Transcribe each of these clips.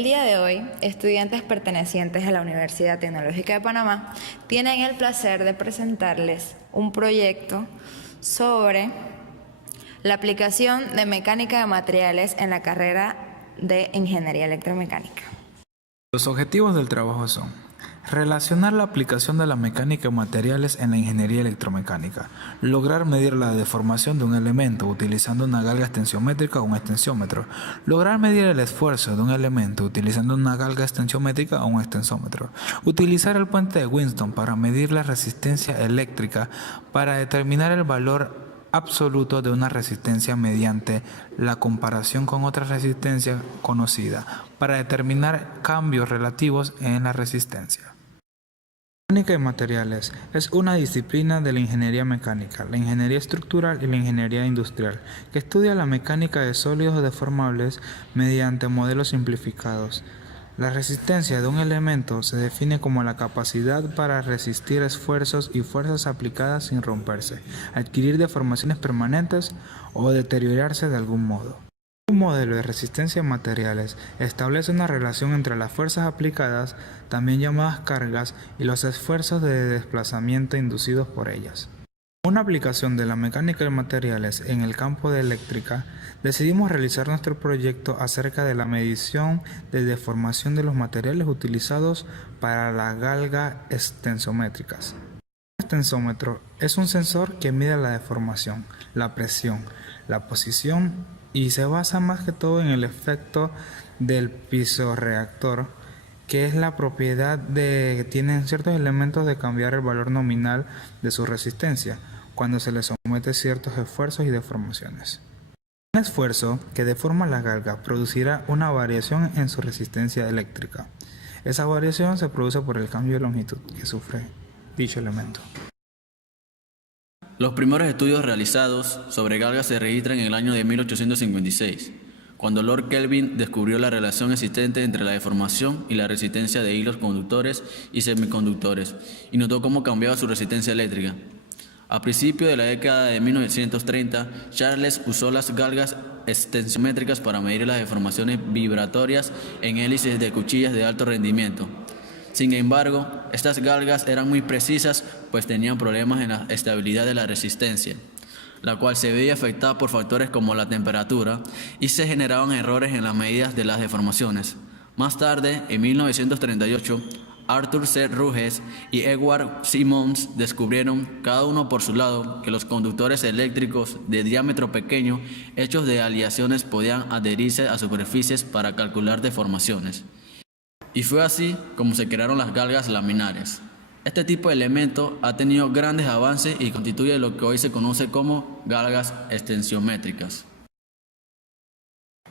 El día de hoy, estudiantes pertenecientes a la Universidad Tecnológica de Panamá tienen el placer de presentarles un proyecto sobre la aplicación de mecánica de materiales en la carrera de Ingeniería Electromecánica. Los objetivos del trabajo son relacionar la aplicación de la mecánica de materiales en la ingeniería electromecánica, lograr medir la deformación de un elemento utilizando una galga extensiométrica o un extensiómetro, lograr medir el esfuerzo de un elemento utilizando una galga extensiométrica o un extensómetro, utilizar el puente de Winston para medir la resistencia eléctrica para determinar el valor absoluto de una resistencia mediante la comparación con otra resistencia conocida para determinar cambios relativos en la resistencia. La mecánica de materiales es una disciplina de la ingeniería mecánica, la ingeniería estructural y la ingeniería industrial que estudia la mecánica de sólidos deformables mediante modelos simplificados. La resistencia de un elemento se define como la capacidad para resistir esfuerzos y fuerzas aplicadas sin romperse, adquirir deformaciones permanentes o deteriorarse de algún modo. Un modelo de resistencia en materiales establece una relación entre las fuerzas aplicadas, también llamadas cargas, y los esfuerzos de desplazamiento inducidos por ellas. Una aplicación de la mecánica de materiales en el campo de eléctrica, decidimos realizar nuestro proyecto acerca de la medición de deformación de los materiales utilizados para las galgas extensométricas. Un extensómetro es un sensor que mide la deformación, la presión, la posición y se basa más que todo en el efecto del piezoreactor, que es la propiedad que tienen ciertos elementos de cambiar el valor nominal de su resistencia cuando se les somete ciertos esfuerzos y deformaciones. Un esfuerzo que deforma la galga producirá una variación en su resistencia eléctrica. Esa variación se produce por el cambio de longitud que sufre dicho elemento. Los primeros estudios realizados sobre galgas se registran en el año de 1856, cuando Lord Kelvin descubrió la relación existente entre la deformación y la resistencia de hilos conductores y semiconductores, y notó cómo cambiaba su resistencia eléctrica. A principios de la década de 1930, Charles usó las galgas extensiométricas para medir las deformaciones vibratorias en hélices de cuchillas de alto rendimiento. Sin embargo, estas galgas eran muy precisas, pues tenían problemas en la estabilidad de la resistencia, la cual se veía afectada por factores como la temperatura, y se generaban errores en las medidas de las deformaciones. Más tarde, en 1938, Arthur C. Rugges y Edward Simmons descubrieron, cada uno por su lado, que los conductores eléctricos de diámetro pequeño hechos de aleaciones podían adherirse a superficies para calcular deformaciones. Y fue así como se crearon las galgas laminares. Este tipo de elemento ha tenido grandes avances y constituye lo que hoy se conoce como galgas extensiométricas.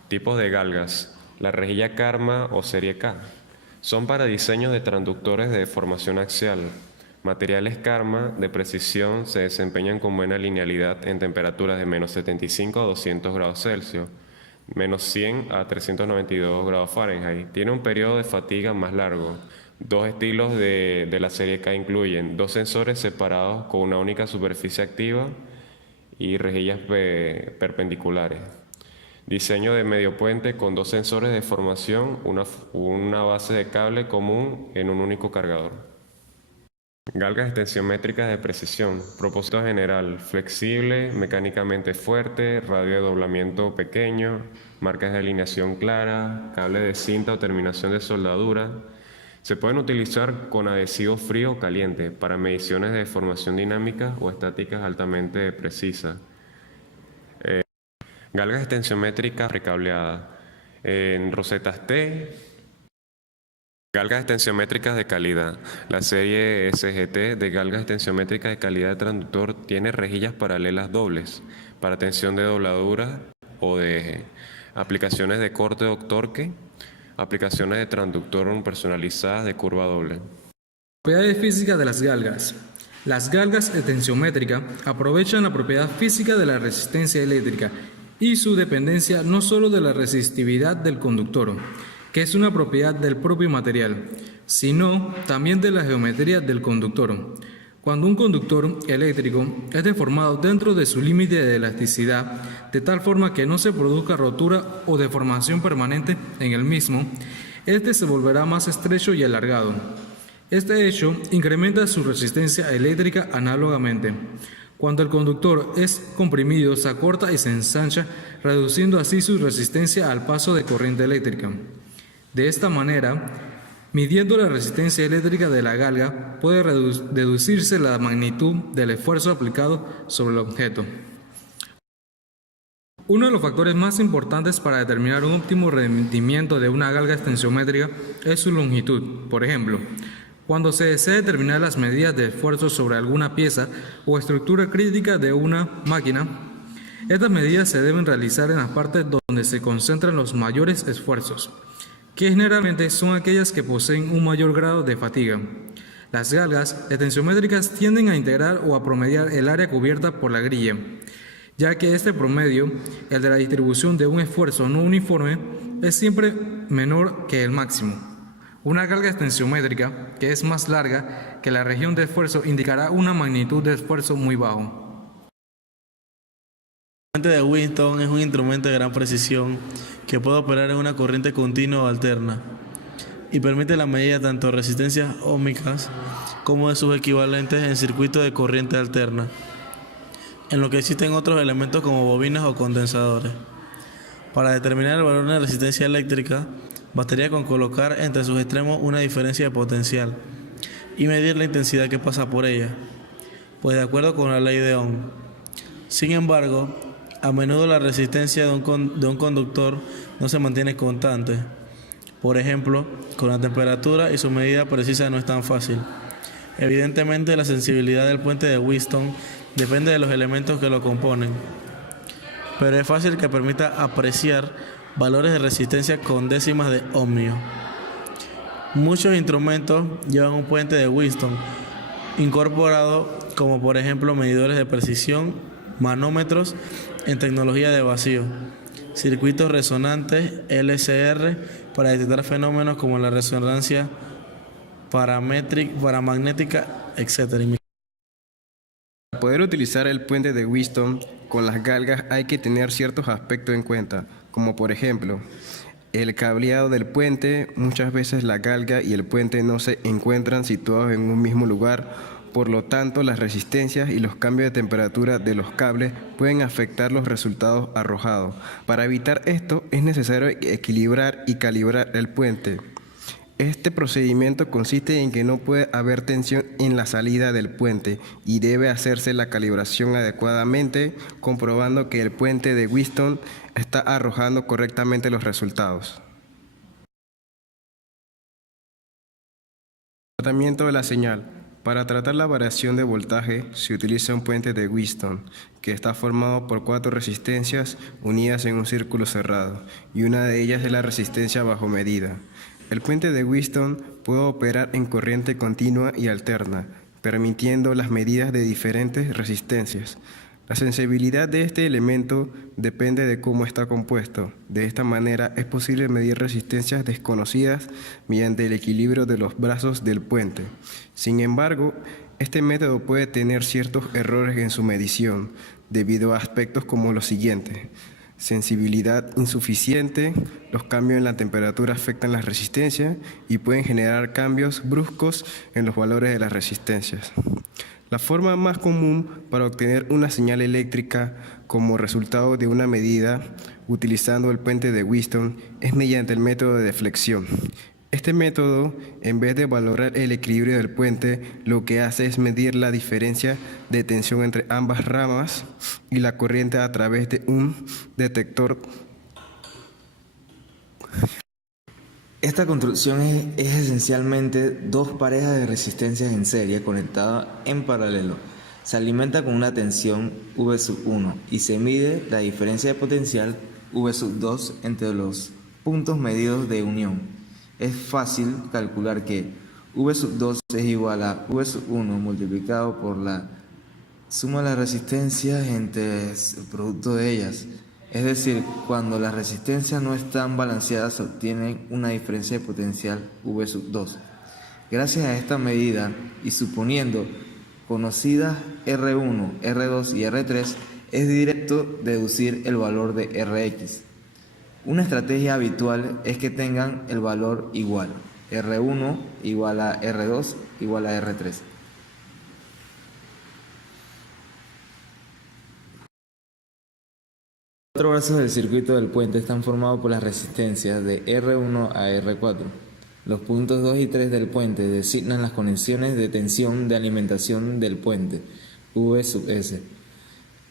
Tipos de galgas. La rejilla Karma o serie K. Son para diseños de transductores de deformación axial. Materiales Karma de precisión se desempeñan con buena linealidad en temperaturas de menos 75 a 200 grados Celsius, menos 100 a 392 grados Fahrenheit. Tiene un periodo de fatiga más largo. Dos estilos de la serie K incluyen dos sensores separados con una única superficie activa y rejillas perpendiculares. Diseño de medio puente con dos sensores de formación, una base de cable común en un único cargador. Galgas extensiométricas de precisión. Propósito general: flexible, mecánicamente fuerte, radio de doblamiento pequeño, marcas de alineación clara, cable de cinta o terminación de soldadura. Se pueden utilizar con adhesivo frío o caliente para mediciones de deformación dinámica o estáticas altamente precisas. Galgas extensiométricas recableadas en rosetas T. Galgas extensiométricas de calidad. La serie SGT de galgas extensiométricas de calidad de transductor tiene rejillas paralelas dobles para tensión de dobladura o de eje, aplicaciones de corte o torque, aplicaciones de transductor personalizadas de curva doble. Propiedades físicas de las galgas. Las galgas extensiométricas aprovechan la propiedad física de la resistencia eléctrica y su dependencia no solo de la resistividad del conductor, que es una propiedad del propio material, sino también de la geometría del conductor. Cuando un conductor eléctrico es deformado dentro de su límite de elasticidad, de tal forma que no se produzca rotura o deformación permanente en el mismo, Este se volverá más estrecho y alargado. Este hecho incrementa su resistencia eléctrica análogamente. Cuando el conductor es comprimido, se acorta y se ensancha, reduciendo así su resistencia al paso de corriente eléctrica. De esta manera, midiendo la resistencia eléctrica de la galga, puede deducirse la magnitud del esfuerzo aplicado sobre el objeto. Uno de los factores más importantes para determinar un óptimo rendimiento de una galga extensiométrica es su longitud. Por ejemplo, cuando se desea determinar las medidas de esfuerzo sobre alguna pieza o estructura crítica de una máquina, estas medidas se deben realizar en las partes donde se concentran los mayores esfuerzos, que generalmente son aquellas que poseen un mayor grado de fatiga. Las galgas extensiométricas tienden a integrar o a promediar el área cubierta por la grilla, ya que este promedio, el de la distribución de un esfuerzo no uniforme, es siempre menor que el máximo. Una galga extensiométrica, que es más larga que la región de esfuerzo, indicará una magnitud de esfuerzo muy bajo. El puente de Wheatstone es un instrumento de gran precisión que puede operar en una corriente continua o alterna y permite la medida tanto de resistencias óhmicas como de sus equivalentes en circuitos de corriente alterna, en lo que existen otros elementos como bobinas o condensadores. Para determinar el valor de resistencia eléctrica, bastaría con colocar entre sus extremos una diferencia de potencial y medir la intensidad que pasa por ella, pues de acuerdo con la ley de Ohm. Sin embargo, a menudo la resistencia de un conductor no se mantiene constante. Por ejemplo, con la temperatura y su medida precisa no es tan fácil. Evidentemente, la sensibilidad del puente de Wheatstone depende de los elementos que lo componen, pero es fácil que permita apreciar valores de resistencia con décimas de ohmio. Muchos instrumentos llevan un puente de Wheatstone incorporado, como por ejemplo medidores de precisión, manómetros en tecnología de vacío, circuitos resonantes LCR para detectar fenómenos como la resonancia paramagnética, etc. Para poder utilizar el puente de Wheatstone con las galgas hay que tener ciertos aspectos en cuenta, como por ejemplo, el cableado del puente. Muchas veces la galga y el puente no se encuentran situados en un mismo lugar, por lo tanto las resistencias y los cambios de temperatura de los cables pueden afectar los resultados arrojados. Para evitar esto es necesario equilibrar y calibrar el puente. Este procedimiento consiste en que no puede haber tensión en la salida del puente y debe hacerse la calibración adecuadamente, comprobando que el puente de Wheatstone está arrojando correctamente los resultados. Tratamiento de la señal. Para tratar la variación de voltaje se utiliza un puente de Wheatstone que está formado por 4 resistencias unidas en un círculo cerrado y una de ellas es la resistencia bajo medida. El puente de Wheatstone puede operar en corriente continua y alterna, permitiendo las medidas de diferentes resistencias. La sensibilidad de este elemento depende de cómo está compuesto. De esta manera es posible medir resistencias desconocidas mediante el equilibrio de los brazos del puente. Sin embargo, este método puede tener ciertos errores en su medición, debido a aspectos como los siguientes: sensibilidad insuficiente, los cambios en la temperatura afectan las resistencias y pueden generar cambios bruscos en los valores de las resistencias. La forma más común para obtener una señal eléctrica como resultado de una medida utilizando el puente de Wheatstone es mediante el método de deflexión. Este método, en vez de valorar el equilibrio del puente, lo que hace es medir la diferencia de tensión entre ambas ramas y la corriente a través de un detector. Esta construcción es esencialmente dos parejas de resistencias en serie conectadas en paralelo. Se alimenta con una tensión V1 y se mide la diferencia de potencial V2 entre los puntos medidos de unión. Es fácil calcular que V2 es igual a V1 multiplicado por la suma de las resistencias entre el producto de ellas. Es decir, cuando las resistencias no están balanceadas se obtiene una diferencia de potencial V2. Gracias a esta medida y suponiendo conocidas R1, R2 y R3, es directo deducir el valor de Rx. Una estrategia habitual es que tengan el valor igual, R1 igual a R2 igual a R3. Los cuatro brazos del circuito del puente están formados por las resistencias de R1 a R4. Los puntos 2 y 3 del puente designan las conexiones de tensión de alimentación del puente, V sub S.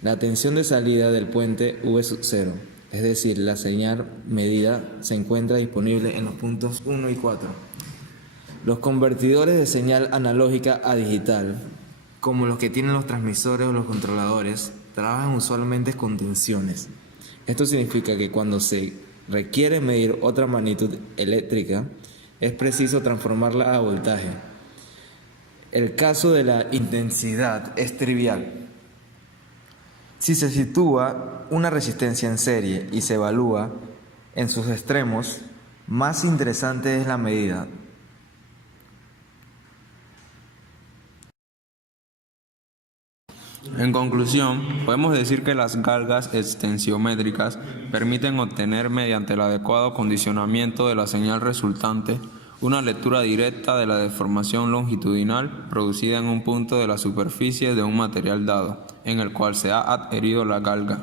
La tensión de salida del puente, V sub 0, es decir, la señal medida se encuentra disponible en los puntos 1 y 4. Los convertidores de señal analógica a digital, como los que tienen los transmisores o los controladores, trabajan usualmente con tensiones. Esto significa que cuando se requiere medir otra magnitud eléctrica, es preciso transformarla a voltaje. El caso de la intensidad es trivial. Si se sitúa una resistencia en serie y se evalúa en sus extremos, más interesante es la medida. En conclusión, podemos decir que las galgas extensiométricas permiten obtener mediante el adecuado condicionamiento de la señal resultante una lectura directa de la deformación longitudinal producida en un punto de la superficie de un material dado, en el cual se ha adherido la galga.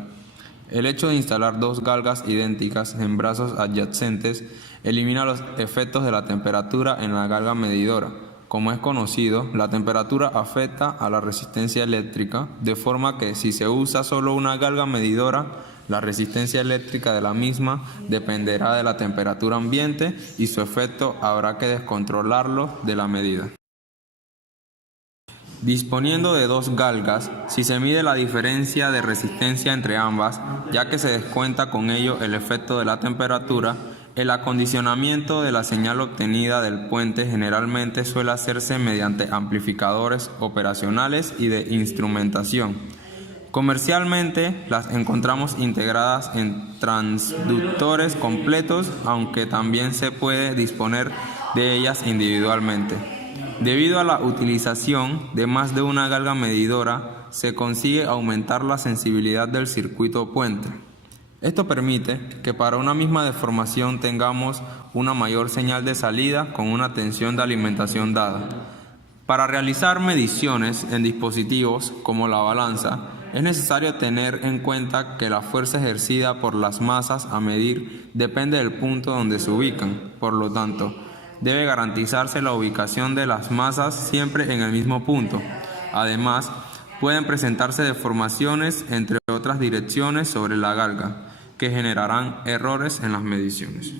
El hecho de instalar dos galgas idénticas en brazos adyacentes elimina los efectos de la temperatura en la galga medidora. Como es conocido, la temperatura afecta a la resistencia eléctrica, de forma que si se usa solo una galga medidora, la resistencia eléctrica de la misma dependerá de la temperatura ambiente y su efecto habrá que descontrolarlo de la medida. Disponiendo de dos galgas, si se mide la diferencia de resistencia entre ambas, ya que se descuenta con ello el efecto de la temperatura, el acondicionamiento de la señal obtenida del puente generalmente suele hacerse mediante amplificadores operacionales y de instrumentación. Comercialmente las encontramos integradas en transductores completos, aunque también se puede disponer de ellas individualmente. Debido a la utilización de más de una galga medidora, se consigue aumentar la sensibilidad del circuito puente. Esto permite que para una misma deformación tengamos una mayor señal de salida con una tensión de alimentación dada. Para realizar mediciones en dispositivos como la balanza, es necesario tener en cuenta que la fuerza ejercida por las masas a medir depende del punto donde se ubican. Por lo tanto, debe garantizarse la ubicación de las masas siempre en el mismo punto. Además, pueden presentarse deformaciones entre otras direcciones sobre la galga, que generarán errores en las mediciones.